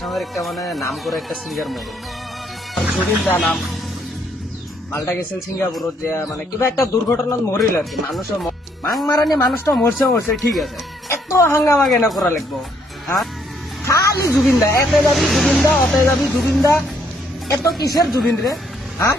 আসামের একটা মানে নাম করে একটা সিঙ্গার মরল জুবিন দা নাম মালটা গেছিল সিঙ্গাপুরত যে মানে কিবা একটা দুর্ঘটনাত মরিল আর কি মানুষও মাং মারানি মানুষটা মরছে ঠিক আছে এত হাঙ্গামা কেন করা লাগবো হ্যাঁ খালি জুবিন দা এতে যাবি জুবিন দা অতে যাবি জুবিন দা এত কিসের জুবিন রে হ্যাঁ